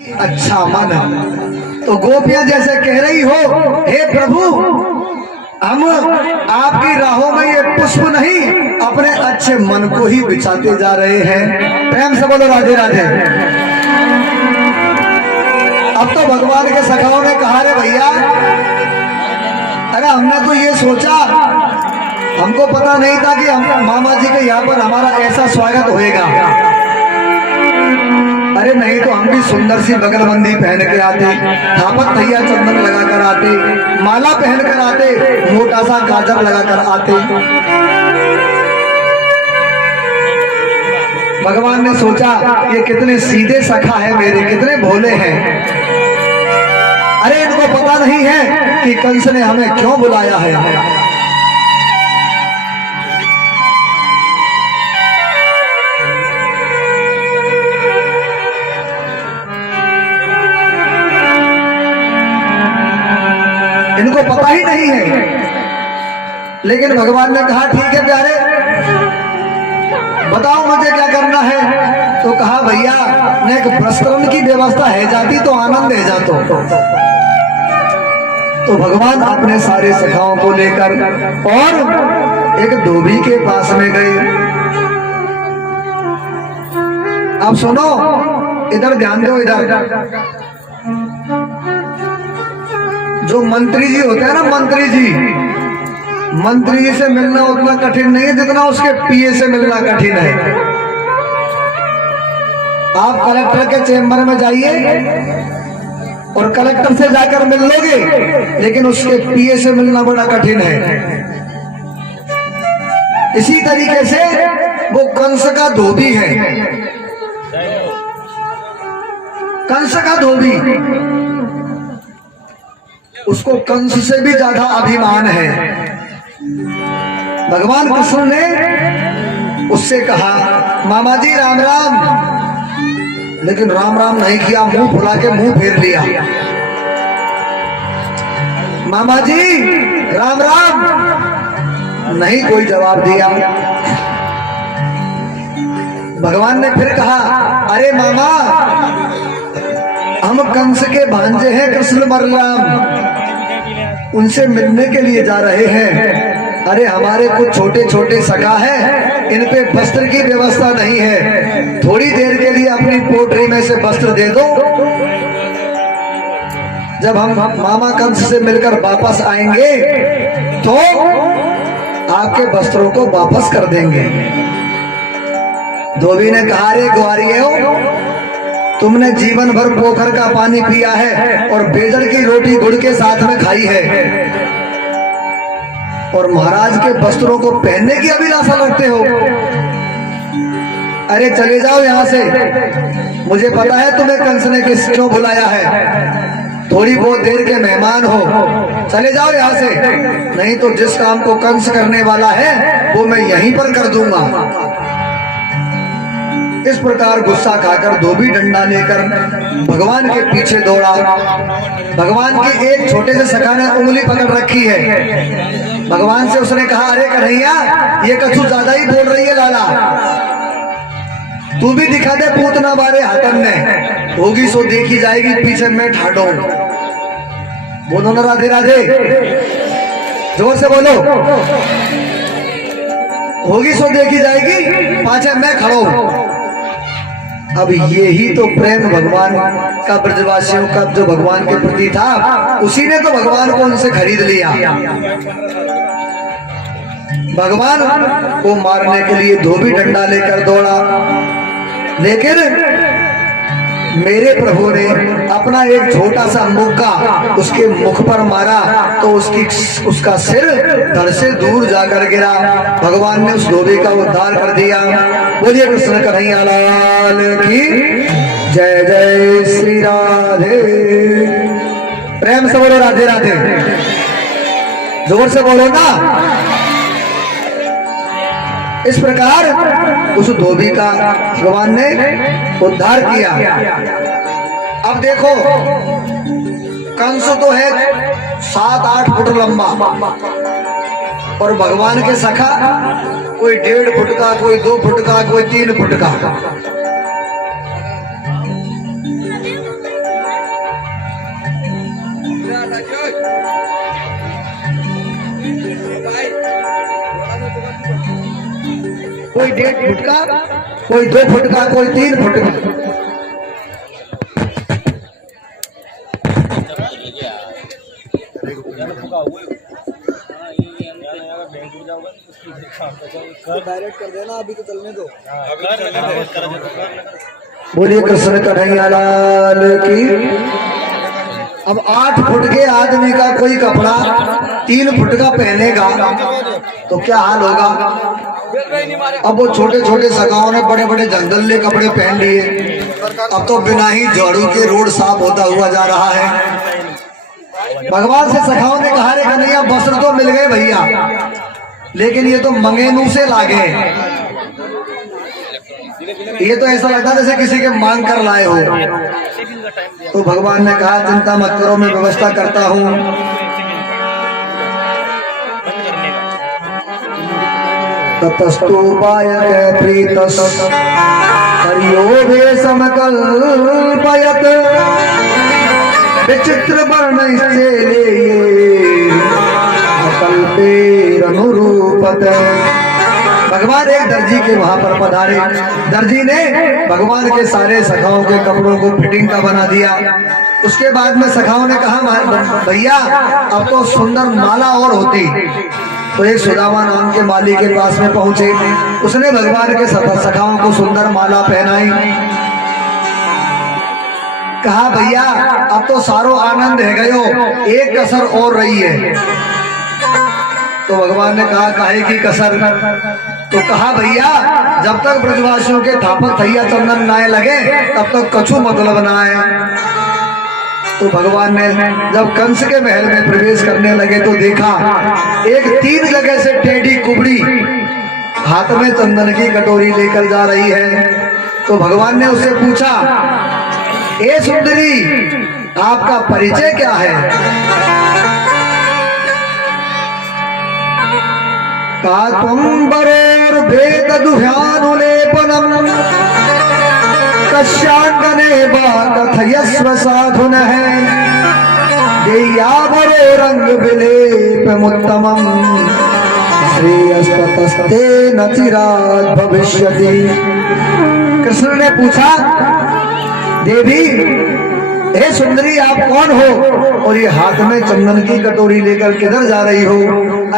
अच्छा मन। तो गोपियां जैसे कह रही हो, हे प्रभु हम आपकी राहों में ये पुष्प नहीं अपने अच्छे मन को ही बिछाते जा रहे हैं। प्रेम से बोलो राधे राधे। अब तो भगवान के सखाओं ने कहा, रे भैया अरे हमने तो ये सोचा, हमको पता नहीं था कि हम मामा जी के यहाँ पर हमारा ऐसा स्वागत होएगा। अरे नहीं तो हम भी सुंदर सी बगलबंदी पहन के आते, थापक थैया चंदन लगाकर आते, माला पहनकर आते, मोटा सा गाजर लगाकर आते। भगवान ने सोचा ये कितने सीधे सखा है मेरे, कितने भोले हैं। अरे इनको पता नहीं है कि कंस ने हमें क्यों बुलाया है। इनको पता ही नहीं है। लेकिन भगवान ने कहा ठीक है प्यारे, बताओ मुझे क्या करना है। तो कहा भैया नेक प्रस्तरण की व्यवस्था है जाती तो आनंद है जातो। तो भगवान अपने सारे सखाओं को लेकर और एक धोबी के पास में गए। अब सुनो, इधर ध्यान दो। इधर जो मंत्री जी होते हैं ना, मंत्री जी से मिलना उतना कठिन नहीं है जितना उसके पीए से मिलना कठिन है। आप कलेक्टर के चेम्बर में जाइए और कलेक्टर से जाकर मिल लोगे, लेकिन उसके पीए से मिलना बड़ा कठिन है। इसी तरीके से वो कंस का धोबी है। कंस का धोबी, उसको कंस से भी ज्यादा अभिमान है। भगवान कृष्ण ने उससे कहा मामा जी राम राम, लेकिन राम राम नहीं किया, मुंह फुला के मुंह फेर लिया। मामा जी राम राम, नहीं कोई जवाब दिया। भगवान ने फिर कहा अरे मामा हम कंस के भांजे हैं कृष्ण बलराम, उनसे मिलने के लिए जा रहे हैं। अरे हमारे कुछ छोटे छोटे सखा है, इन पे वस्त्र की व्यवस्था नहीं है, थोड़ी देर के लिए अपनी पोटरी में से वस्त्र दे दो। जब हम मामा कंस से मिलकर वापस आएंगे तो आपके वस्त्रों को वापस कर देंगे। धोबी ने कहा रे ग्वारियों, तुमने जीवन भर पोखर का पानी पिया है और बेजड़ की रोटी गुड़ के साथ में खाई है, और महाराज के वस्त्रों को पहनने की अभिलाषा रखते हो। अरे चले जाओ यहाँ से, मुझे पता है तुम्हें कंस ने क्यों बुलाया है, थोड़ी बहुत देर के मेहमान हो, चले जाओ यहाँ से, नहीं तो जिस काम को कंस करने वाला है वो मैं यहीं पर कर दूंगा। इस प्रकार गुस्सा खाकर धोबी डंडा लेकर भगवान के पीछे दौड़ा। भगवान के एक छोटे से सखा ने उंगली पकड़ रखी है। भगवान से उसने कहा अरे कन्हैया ये कछु ज्यादा ही बोल रही है लाला, तू भी दिखा दे पूतना बारे हाथन ने, होगी सो देखी जाएगी, पीछे मैं ठाडो। बोलो ना राधे राधे, जोर से बोलो। होगी सो देखी जाएगी, पाछे मैं खड़ो। अब यही तो प्रेम भगवान का ब्रजवासियों का जो भगवान के प्रति था, उसी ने तो भगवान को उनसे खरीद लिया। भगवान को मारने के लिए धोबी डंडा लेकर दौड़ा, लेकिन मेरे प्रभु ने अपना एक छोटा सा मुक्का उसके मुख पर मारा तो उसका सिर धड़ से दूर जाकर गिरा। भगवान ने उस धोबी का उद्धार कर दिया। बोलिए कृष्ण कन्हैया लाल की जय। जय श्री राधे। प्रेम से बोलो राधे राधे, जोर से बोलो ना। इस प्रकार उस धोबी का भगवान ने उद्धार किया। अब देखो कंस तो है 7-8 फुट लंबा और भगवान के सखा कोई 1.5 फुट का, कोई 2 फुट का, कोई 3 फुट का। 1.5 फुट का, कोई 2 फुट का, कोई 3 फुट का। डायरेक्ट कर देना, अभी तो चलने दो। बोलिए कृष्ण कन्हैया लाल की। अब 8 फुट के आदमी का कोई कपड़ा 3 फुट का पहनेगा तो क्या हाल होगा। अब वो छोटे छोटे सगाओं ने बड़े बड़े जंगले कपड़े पहन लिए। अब तो बिना ही झाड़ू के रोड साफ होता हुआ जा रहा है। भगवान से सखाओं ने कहा रे कन्हैया वस्त्र तो मिल गए भैया, लेकिन ये तो मंगेनू से लागे। ये तो ऐसा लगता है जैसे किसी के मांग कर लाए हो। तो भगवान ने कहा चिंता मत करो, मैं व्यवस्था करता हूँ। ततस्तुपाय प्रीतस हरियो समकल्पयत विचित्र वर्ण अनुरूपत। भगवान एक दर्जी के वहां पर पधारे। दर्जी ने भगवान के सारे सखाओं के कपड़ों को फिटिंग का बना दिया। उसके बाद में सखाओं ने कहा भैया अब तो सुंदर माला और होती। तो एक सुदामा नाम के माली के पास में पहुंचे। उसने भगवान के सखाओं को सुंदर माला पहनाई। कहा भैया अब तो सारो आनंद है गयो, एक कसर और रही है। तो भगवान ने कहा काहे की कसर। तो कहा भैया जब तक ब्रजवासियों के थापक थैया चंदन नाए लगे तब तक कछु मतलब ना आए। तो भगवान ने जब कंस के महल में प्रवेश करने लगे तो देखा एक 3 जगह से टेढ़ी कुबड़ी हाथ में चंदन की कटोरी लेकर जा रही है। तो भगवान ने उससे पूछा ए सुंदरी आपका परिचय क्या है। कातुम्बरोर भेद दुह्यानुलेपनम कश्याङ्गने वा कथयस्व साधुनः देयावरो रंग विलेपमुत्तमम् श्रेयस्ततस्ते न चिरात् भविष्यति। कृष्ण ने पूछा देवी हे सुंदरी आप कौन हो और ये हाथ में चंदन की कटोरी लेकर किधर जा रही हो।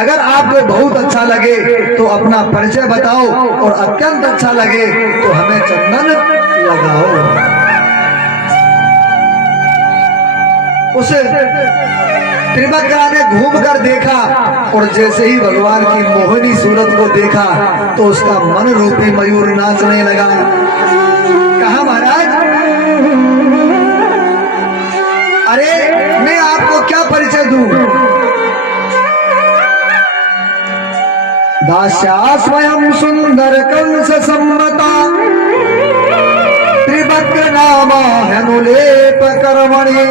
अगर आपको बहुत अच्छा लगे तो अपना परिचय बताओ और अत्यंत अच्छा लगे तो हमें चंदन लगाओ। उस त्रिभद्रा ने घूम कर देखा और जैसे ही भगवान की मोहनी सूरत को देखा तो उसका मन रूपी मयूर नाचने लगा। कहा महाराज अरे मैं आपको क्या परिचय दूं। दास्या स्वयं सुंदर कंस सम्मता त्रिभद्र नामा हनुलेप कर्मणि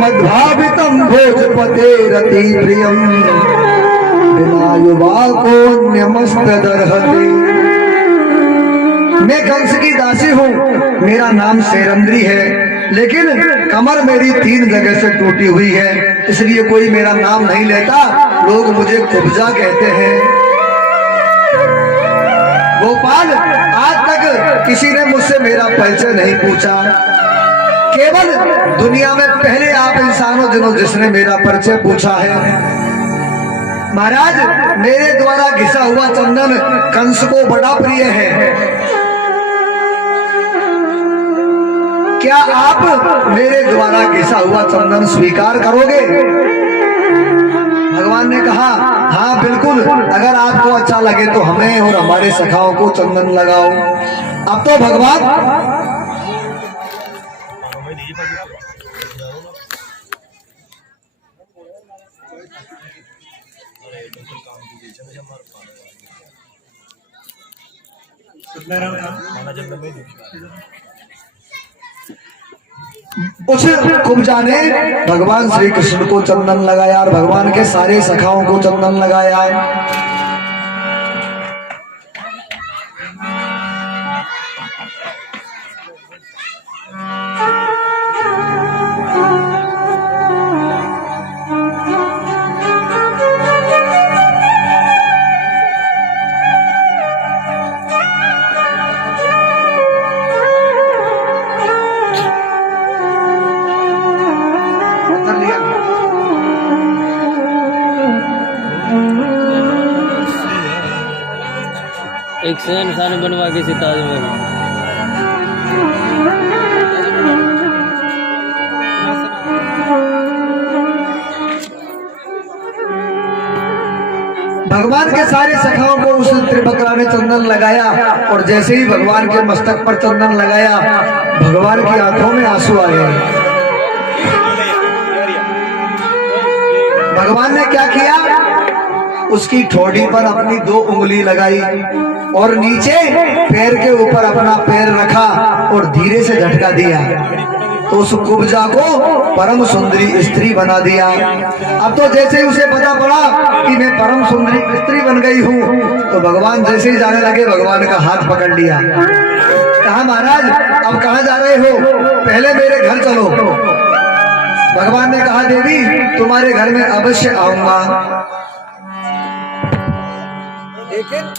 मध्भावितम भोजपते रति प्रियम बिना युवा को न्यमस्त दरहते। मैं कंस की दासी हूँ, मेरा नाम शेरंद्री है, लेकिन कमर मेरी 3 जगह से टूटी हुई है, इसलिए कोई मेरा नाम नहीं लेता, लोग मुझे कुब्जा कहते हैं। गोपाल आज तक किसी ने मुझसे मेरा परिचय नहीं पूछा। केवल दुनिया में पहले आप इंसानों जिसने मेरा परिचय पूछा है। महाराज मेरे द्वारा घिसा हुआ चंदन कंस को बड़ा प्रिय है। क्या आप मेरे द्वारा घिसा हुआ चंदन स्वीकार करोगे। भगवान ने कहा हाँ बिल्कुल, अगर आपको अच्छा लगे तो हमें और हमारे सखाओं को चंदन लगाओ। अब तो भगवान उस कुब्जा ने भगवान श्री कृष्ण को चंदन लगाया और भगवान के सारे सखाओं को चंदन लगाया। एक से इंसान बनवा के सिताज में भगवान के सारे सखाओं को उस त्रिभक्रा ने चंदन लगाया और जैसे ही भगवान के मस्तक पर चंदन लगाया भगवान की आंखों में आंसू आए। भगवान ने क्या किया, उसकी ठोड़ी पर अपनी 2 उंगली लगाई और नीचे पैर के ऊपर अपना पैर रखा और धीरे से झटका दिया तो उस कुब्जा को परम सुंदरी स्त्री बना दिया। अब तो जैसे ही उसे पता पड़ा कि मैं परम सुंदरी स्त्री बन गई हूँ तो भगवान जैसे ही जाने लगे भगवान का हाथ पकड़ लिया। कहा महाराज अब कहाँ जा रहे हो, पहले मेरे घर चलो। भगवान ने कहा देवी तुम्हारे घर में अवश्य आऊंगा। लेकिन